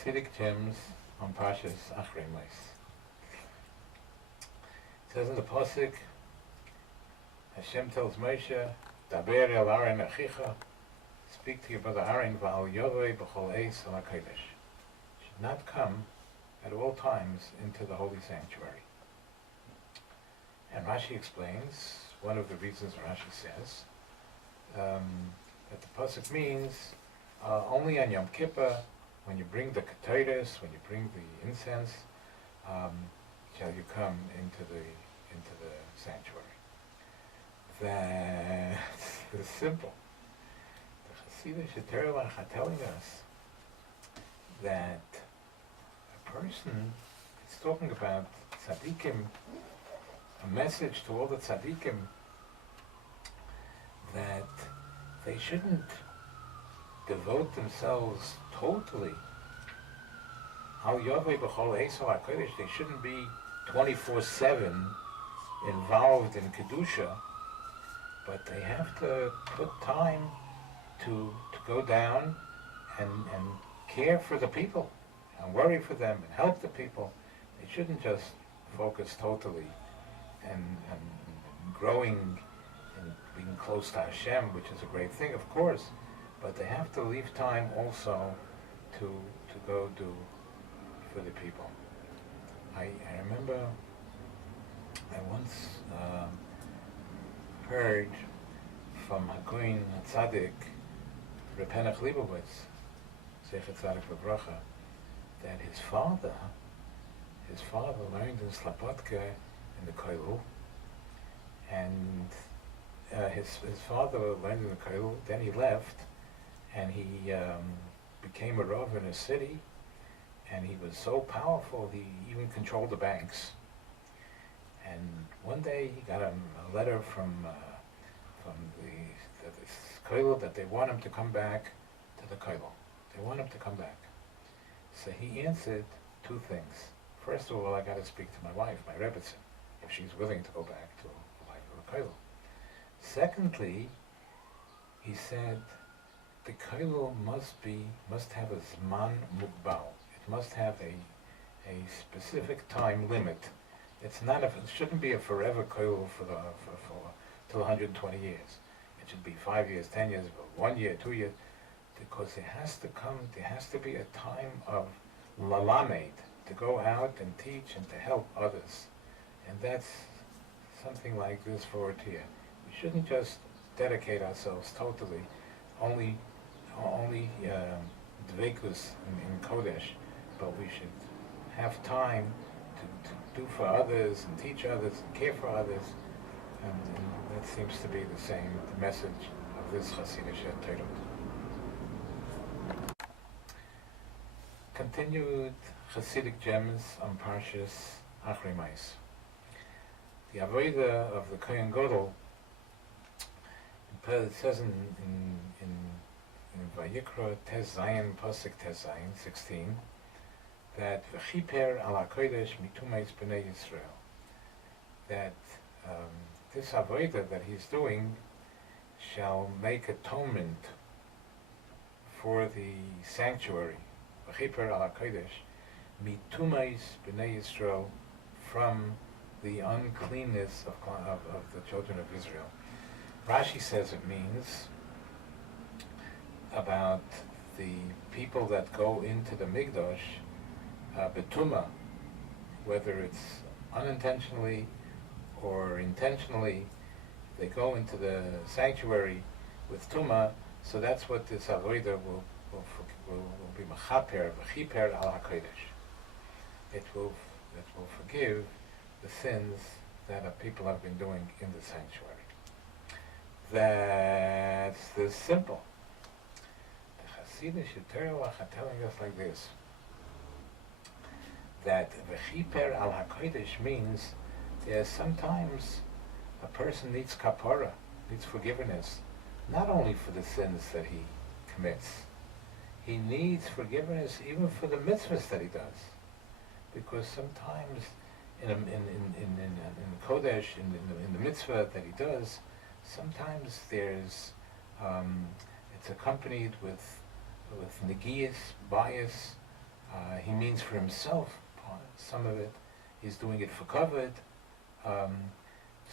Chassidic gems on Parshas Achrai. It says in the Pasuk, Hashem tells Moshe, Daber el Aaron achicha, speak to your brother Aaron, v'al yovei b'chol eis al hakodesh. Should not come at all times into the holy sanctuary. And Rashi explains, one of the reasons Rashi says, that the Pasuk means only on Yom Kippur, when you bring the ketoros, when you bring the incense, shall you come into the sanctuary. That's simple. The Chassidic are telling us that a person is talking about tzaddikim, a message to all the tzaddikim that they shouldn't devote themselves totally. They shouldn't be 24/7 involved in Kedusha, but they have to put time to go down and care for the people and worry for them and help the people. They shouldn't just focus totally and growing and being close to Hashem, which is a great thing, of course, but they have to leave time also to go do for the people. I remember I once heard from Hakoin Tzaddik, Repenach Leibowitz, Zecher Tzaddik V'Bracha, that his father learned in Slabodka in the Koilul, and his father learned in the Koilul, then he left, and he became a Rav in a city, and he was so powerful he even controlled the banks. And one day he got a letter from the Koilul that they want him to come back to the Koilul. They want him to come back. So he answered two things. First of all, I got to speak to my wife, my Rebbetzin, if she's willing to go back to the life of the Koilul. Secondly, he said the Koilul must have a Zman Mugbal. It must have a specific time limit. It shouldn't be a forever Koilul for till 120 years. It should be 5 years, 10 years, 1 year, 2 years, because there has to be a time of lalamed, to go out and teach and to help others. And that's something like this for here. We shouldn't just dedicate ourselves totally, only dvekus in Kodesh, but we should have time to do for others and teach others and care for others, and that seems to be the message of this Chassidic Torah. Continued Chassidic gems on Parshas Achrai. The avodah of the Kohen Gadol, it says in Vayikra Tes Zayin, Pasuk Tes Zayin 16, that v'chiper al hakodesh mitumais b'nei Yisrael, that this avodah that he's doing shall make atonement for the sanctuary. V'chiper al hakodesh mitumais b'nei Yisrael, from the uncleanness of the children of Israel. Rashi says it means about the people that go into the Mikdash, betuma, whether it's unintentionally or intentionally, they go into the sanctuary with tuma. So that's what this avodah will be mechaper, v'chiper al hakodesh. It will forgive the sins that people have been doing in the sanctuary. That's the simple. The Chassidic are telling us like this, that v'chiper al hakodesh means there's sometimes a person needs kapara, needs forgiveness, not only for the sins that he commits. He needs forgiveness even for the mitzvahs that he does, because sometimes in kodesh, in the mitzvah that he does, sometimes there's it's accompanied with negiyas, bias, He means for himself. Some of it, he's doing it for covet. Um,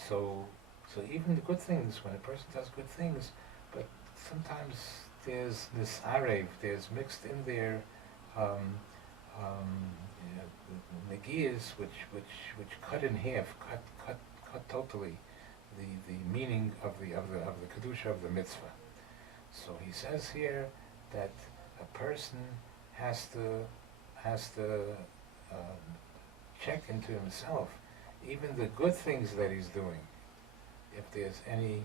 so, so even the good things, when a person does good things, but sometimes there's this arev, there's mixed in there um, negiyas which cut in half, cut totally the meaning of the kedusha of the mitzvah. So he says here that a person has to check into himself, even the good things that he's doing, if there's any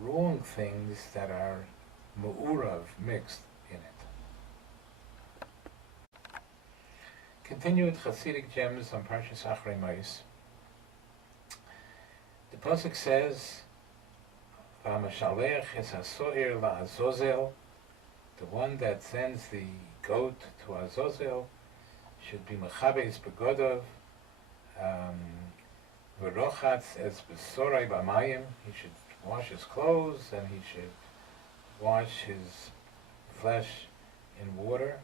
wrong things that are mu'urav, mixed in it. Continued Chassidic gems on Parshas Achrai Mais. The pasuk says, "V'hamashalech es hasoir la'azozel," the one that sends the goat to Azazel should be mechabes begodov, v'rochatz es besorai b'mayim. He should wash his clothes and he should wash his flesh in water.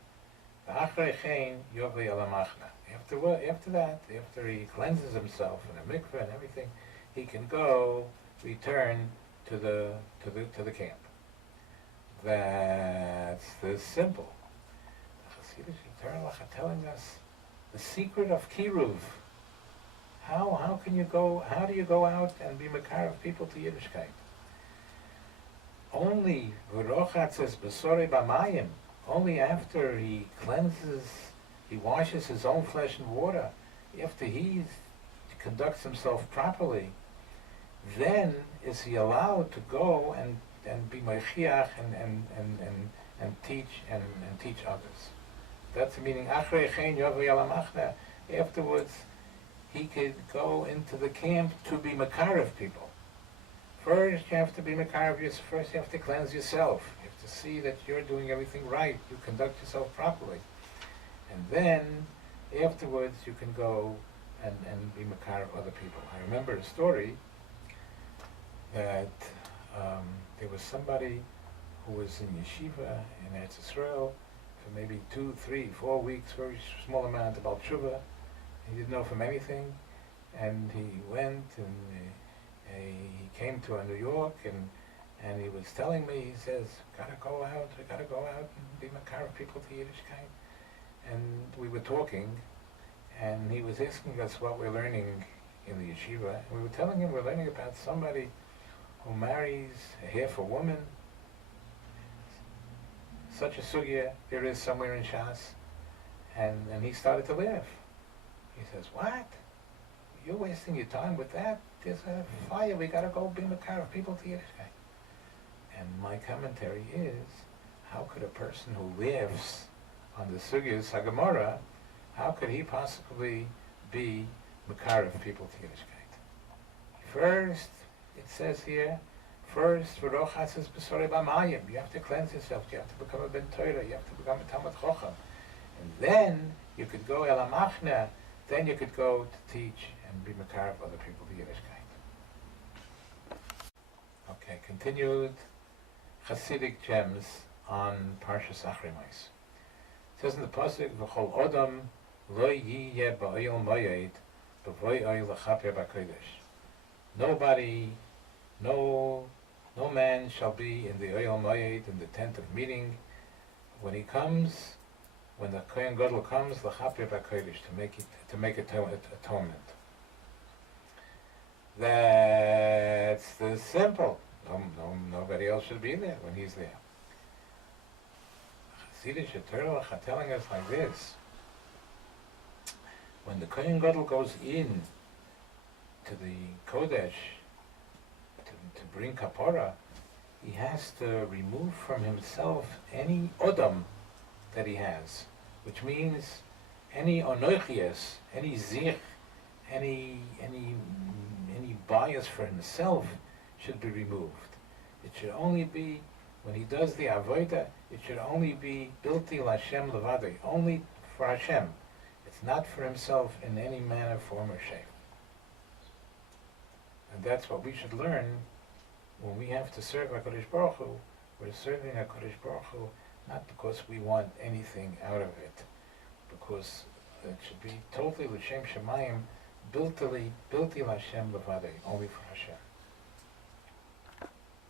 Achrai chen yovei al hamachna. After that, after he cleanses himself in a mikveh and everything, he can return to the camp. That's the simple. The Chassidic are telling us the secret of kiruv. How do you go out and be makar of people to Yiddishkeit? Only v'rochatz es besorei b'mayim. Only after he washes his own flesh in water, after he conducts himself properly, then is he allowed to go and be meichiach and teach others. That's the meaning. Achrai chen yovei al hamachna. Afterwards, he could go into the camp to be makar of people. First, you have to be makar of yourself. First, you have to cleanse yourself. You have to see that you're doing everything right. You conduct yourself properly. And then, afterwards, you can go and be makar of other people. I remember a story that there was somebody who was in yeshiva in Eretz Yisrael for maybe 2, 3, 4 weeks, very small amount, about tshuva. He didn't know from anything, and he went and he came to New York, and he was telling me, he says, we gotta go out and be makar of people to Yiddishkeit. And we were talking, and he was asking us what we're learning in the yeshiva, and we were telling him we're learning about somebody who marries half a woman. Such a sugya there is somewhere in Shas, and he started to laugh. He says, "What? You're wasting your time with that? There's a fire. We gotta go be makar of people to Yiddishkeit." And my commentary is, how could a person who laughs on the sugyas hagemara, how could he possibly be makar of people to Yiddishkeit? First, it says here, v'rochatz es besorei b'mayim. You have to cleanse yourself. You have to become a ben Torah. You have to become a Talmid Chacham. And then you could go el hamachna. Then you could go to teach and be makar of other people to Yiddishkeit. Okay, continued Chassidic gems on Parshas Achrai Mais. It says in the pasuk, "V'chol odam lo yiyeh ba'oil moyed b'voy oil l'chaper b'kodesh." No man shall be in the oil moyed, in the tent of meeting, when the Kohen Gadol comes, l'chaper b'kodesh, to make atonement. That's the simple. Nobody else should be there when he's there. Chassidic Torah are telling us like this: when the Kohen Gadol goes in to the Kodesh to bring kapara, he has to remove from himself any odam that he has, which means any onochias, any zich, any bias for himself should be removed. It should only be, when he does the avodah, it should only be bilti l'Hashem levadei, only for Hashem. It's not for himself in any manner, form, or shape. And that's what we should learn when we have to serve HaKadosh Baruch Hu. We're serving HaKadosh Baruch Hu not because we want anything out of it, because it should be totally l'shem shemayim, bilti l'Hashem levadei, only for Hashem.